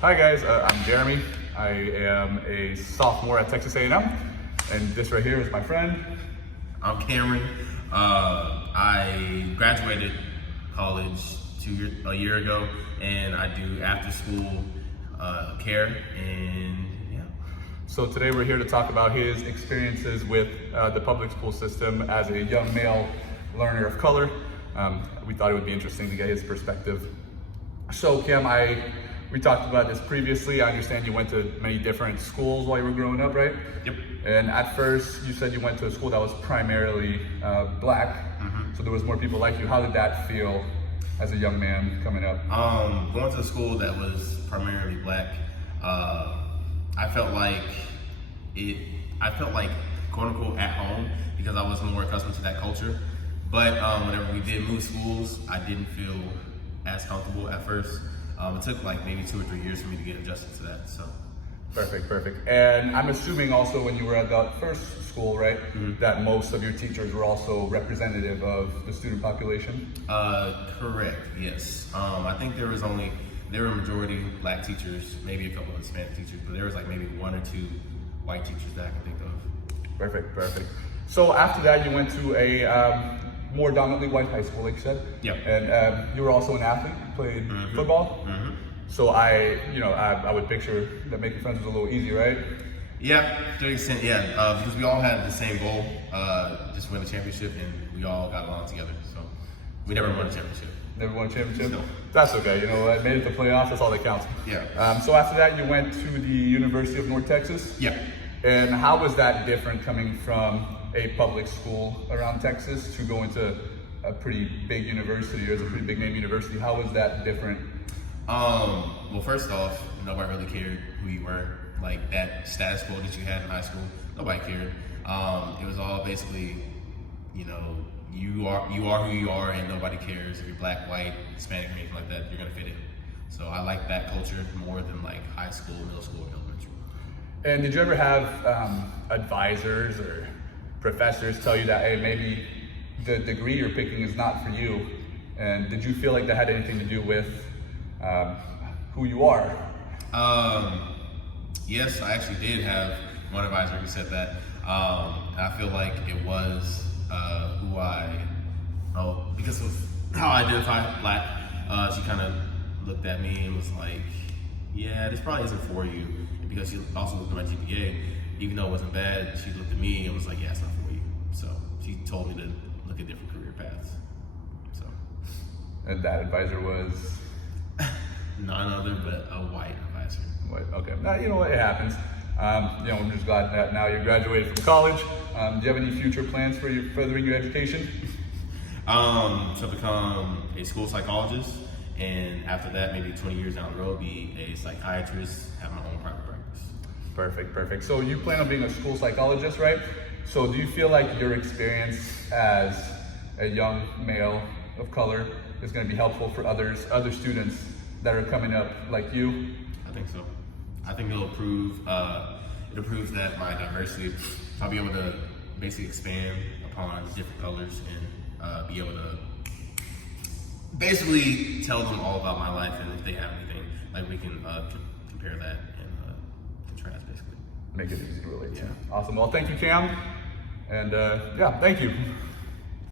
Hi guys, I'm Jeremy. I am a sophomore at Texas A&M, and this right here is my friend. I'm Cameron. I graduated college a year ago, and I do after school care, and yeah. So today we're here to talk about his experiences with the public school system as a young male learner of color. We thought it would be interesting to get his perspective. So Cam, we talked about this previously. I understand you went to many different schools while you were growing up, right? Yep. And at first you said you went to a school that was primarily black, so there was more people like you. How did that feel as a young man coming up? Going to a school that was primarily black, I felt like quote unquote at home because I was more accustomed to that culture. But whenever we did move schools, I didn't feel as comfortable at first. It took like maybe 2 or 3 years for me to get adjusted to that. So. Perfect. And I'm assuming also when you were at that first school, right, that most of your teachers were also representative of the student population? Correct, yes. I think there were a majority black teachers, maybe a couple of Hispanic teachers, but there was like maybe 1 or 2 white teachers that I can think of. Perfect. So after that, you went to a more dominantly white high school, like you said. Yeah. And you were also an athlete, played football. So I would picture that making friends was a little easy, right? Yeah, to an extent, yeah. Because we all had the same goal, just win the championship, and we all got along together. So we never won a championship. Never won a championship? No. That's okay. I made it to playoffs. That's all that counts. Yeah. So after that, you went to the University of North Texas. Yeah. And how was that different coming from a public school around Texas to going to a pretty big university, or it's a pretty big name university? How was that different? Well, first off, nobody really cared who you were. Like that status quo that you had in high school, nobody cared. It was all basically, you are who you are, and nobody cares if you're black, white, Hispanic, or anything like that. You're gonna fit in. So I like that culture more than like high school, middle school, or elementary. And did you ever have advisors or professors tell you that, hey, maybe the degree you're picking is not for you? And did you feel like that had anything to do with who you are? Yes, I actually did have one advisor who said that. I feel like it was because of how I identify black. She kind of looked at me and was like, yeah, this probably isn't for you. And because she also looked at my GPA, even though it wasn't bad, she looked at me and was like, yeah, it's not for you. So she told me to look at different career paths. So. And that advisor was? None other but a white advisor. Okay. Now, you know what? It happens. I'm just glad that now you graduated from college. Do you have any future plans for furthering your education? To become a school psychologist, and after that, maybe 20 years down the road, be a psychiatrist, have my own private practice. Perfect. So you plan on being a school psychologist, right? So do you feel like your experience as a young male of color is going to be helpful for other students that are coming up like you? I think so. I think it'll prove that my diversity, I'll be able to basically expand upon different colors and be able to basically tell them all about my life, and if they have anything, like we can compare that and contrast basically. Make it easy to relate to. Awesome. Well, thank you, Cam. And thank you.